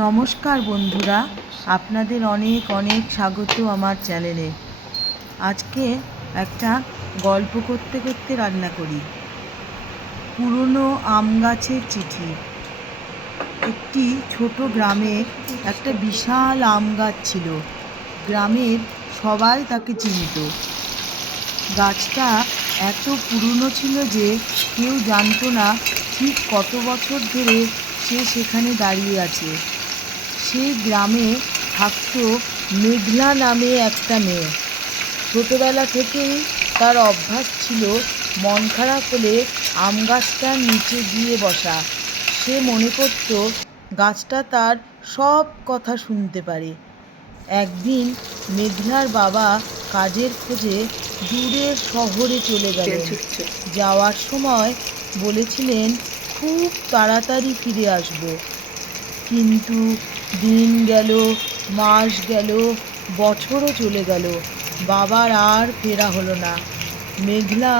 নমস্কার বন্ধুরা, আপনাদের অনেক অনেক স্বাগত আমার চ্যানেলে। আজকে একটা গল্প করতে করতে রান্না করি। পুরনো আম গাছের চিঠি। একটি ছোট গ্রামে একটা বিশাল আম গাছ ছিল। গ্রামের সবাই তাকে চিনত। গাছটা এত পুরনো ছিল যে কেউ জানতো না ঠিক কত বছর ধরে সে সেখানে দাঁড়িয়ে আছে। সেই গ্রামে থাকতো মেঘলা নামে একটা মেয়ে। ছোটবেলা থেকেই তার অভ্যাস ছিল মন খারাপ হলে আম গাছটার নিচে গিয়ে বসা। সে মনে করত গাছটা তার সব কথা শুনতে পারে। একদিন মেঘলার বাবা কাজের খোঁজে দূরের শহরে চলে গেলেন। যাওয়ার সময় বলেছিলেন খুব তাড়াতাড়ি ফিরে আসব। কিন্তু দিন গেল, মাস গেল, বছরও চলে গেল, বাবার আর ফেরা হলো না। মেঘলা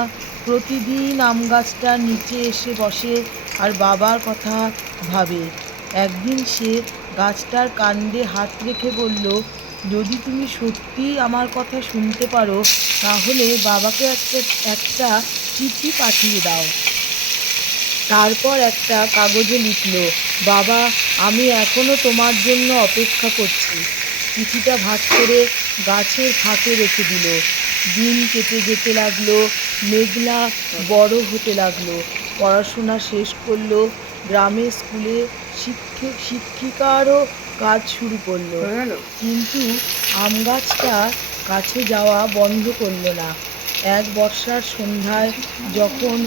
প্রতিদিন আম গাছটার নিচে এসে বসে আর বাবার কথা ভাবে। একদিন সে গাছটার কাণ্ডে হাত রেখে বলল, যদি তুমি সত্যিই আমার কথা শুনতে পারো তাহলে বাবাকে একটা চিঠি পাঠিয়ে দাও। তারপর একটা কাগজে লিখল, বাবা, আমি এখনো তোমার জন্য অপেক্ষা করছি। চিঠিটা ভাঁজ করে গাছের ফাঁকে রেখে দিল। দিন কেটে যেতে লাগলো। মেঘলা বড় হতে লাগলো, পড়াশোনা শেষ করলো, গ্রামের স্কুলে শিক্ষিকারও কাজ শুরু করলো। কিন্তু আম গাছটা কাছে যাওয়া বন্ধ করলো না। এক বর্ষার সন্ধ্যায় যখন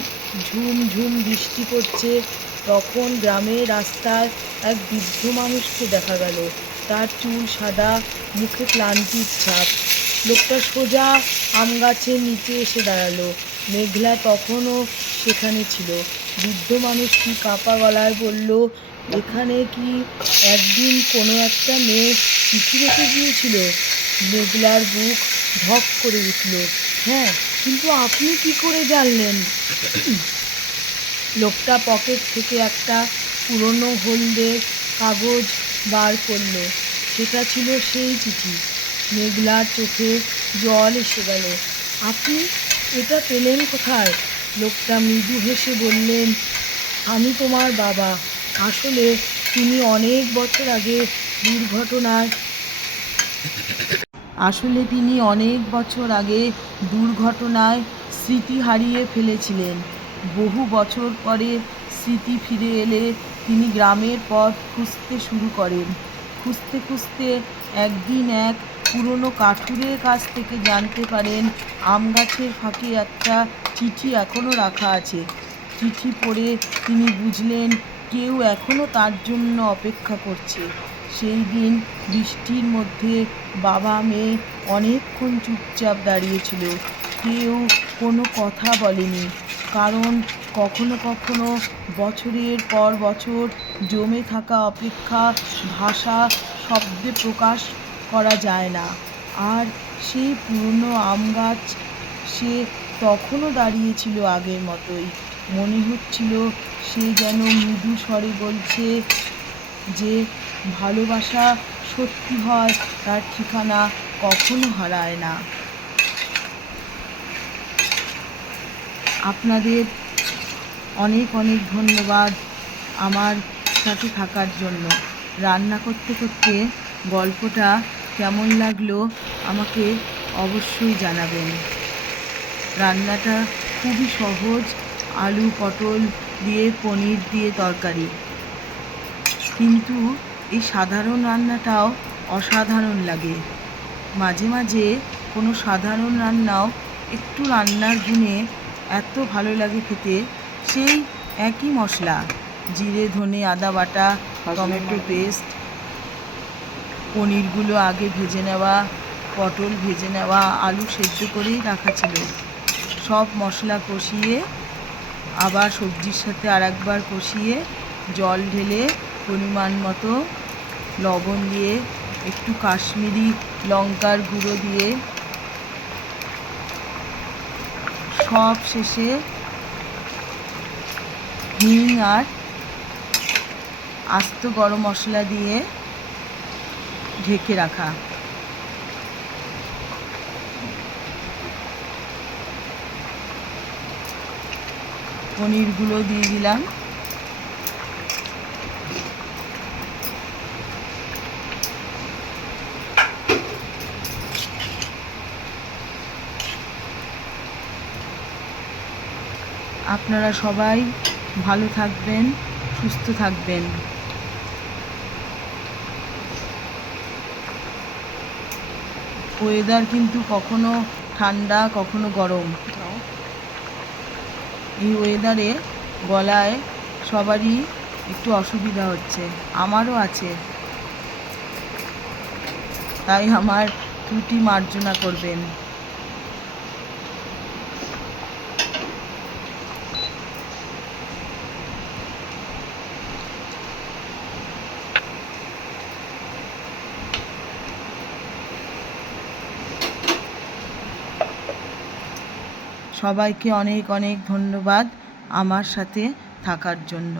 ঝুমঝুম বৃষ্টি পড়ছে, তখন গ্রামের রাস্তায় এক বৃদ্ধ মানুষকে দেখা গেল। তার চুল সাদা, মুখে ক্লান্তির ছাপ। লোকটা সোজা আম গাছের নিচে এসে দাঁড়ালো। মেঘলা তখনও সেখানে ছিল। বৃদ্ধ মানুষটি কাঁপা গলায় বলল, এখানে কি একদিন কোনো একটা মেয়ে চিঠি রেখে গিয়েছিল? মেঘলার বুক ধক করে উঠল। হ্যাঁ, কিন্তু আপনি কি করে জানলেন? লোকটা পকেট থেকে একটা পুরনো হলদে কাগজ বার করলো। সেটা ছিল সেই চিঠি। মেঘলার চোখে জল এসে গেল। আপনি এটা পেলেন কোথায়? লোকটা মৃদু হেসে বললেন, আমি তোমার বাবা। আসলে তিনি অনেক বছর আগে দুর্ঘটনায় স্মৃতি হারিয়ে ফেলেছিলেন। বহু বছর পরে স্মৃতি ফিরে এলে তিনি গ্রামের পথ খুঁজতে শুরু করেন। খুঁজতে খুঁজতে একদিন এক পুরনো কাঠুরের কাছ থেকে জানতে পারেন আম গাছের ফাঁকে একটা চিঠি এখনও রাখা আছে। চিঠি পড়ে তিনি বুঝলেন কেউ এখনও তার জন্য অপেক্ষা করছে। সেই দিন বৃষ্টির মধ্যে বাবা মেয়ে অনেকক্ষণ চুপচাপ দাঁড়িয়েছিল। কেউ কোনো কথা বলেনি, কারণ কখনো কখনো বছরের পর বছর জমে থাকা অপেক্ষা ভাষা শব্দে প্রকাশ করা যায় না। আর সেই পুরনো আম গাছ, সে তখনও দাঁড়িয়েছিল আগের মতোই। মনে হচ্ছিল সে যেন মৃদু স্বরে বলছে যে ভালোবাসা সত্যি হয়, তার ঠিকানা কখনো হারায় না। আপনাদের অনেক অনেক ধন্যবাদ আমার সাথে থাকার জন্য। রান্না করতে করতে গল্পটা কেমন লাগলো আমাকে অবশ্যই জানাবেন। রান্নাটা খুবই সহজ, আলু পটল দিয়ে পনির দিয়ে তরকারি। কিন্তু এই সাধারণ রান্নাটাও অসাধারণ লাগে। মাঝে মাঝে কোনো সাধারণ রান্নাও একটু রান্নার গুণে এত ভালো লাগে খেতে। সেই একই মশলা, জিরে ধনে আদা বাটা, টমেটো পেস্ট, পনিরগুলো আগে ভেজে নেওয়া, পটল ভেজে নেওয়া, আলু সেদ্ধ করেই রাখা ছিল। সব মশলা কষিয়ে আবার সবজির সাথে আরেকবার কষিয়ে জল ঢেলে পরিমাণ মতো লবণ দিয়ে একটু কাশ্মীরি লঙ্কার গুঁড়ো দিয়ে সব শেষে হিং আর আস্ত গরম মশলা দিয়ে ঢেকে রাখা। পনিরগুলো দিয়ে দিলাম। আপনারা সবাই ভালো থাকবেন, সুস্থ থাকবেন। ওয়েদার কিন্তু কখনো ঠান্ডা কখনো গরম। এই ওয়েদারে গলায় সবারই একটু অসুবিধা হচ্ছে, আমারও আছে, তাই আমার ত্রুটি মার্জনা করবেন। সবাইকে অনেক অনেক ধন্যবাদ আমার সাথে থাকার জন্য।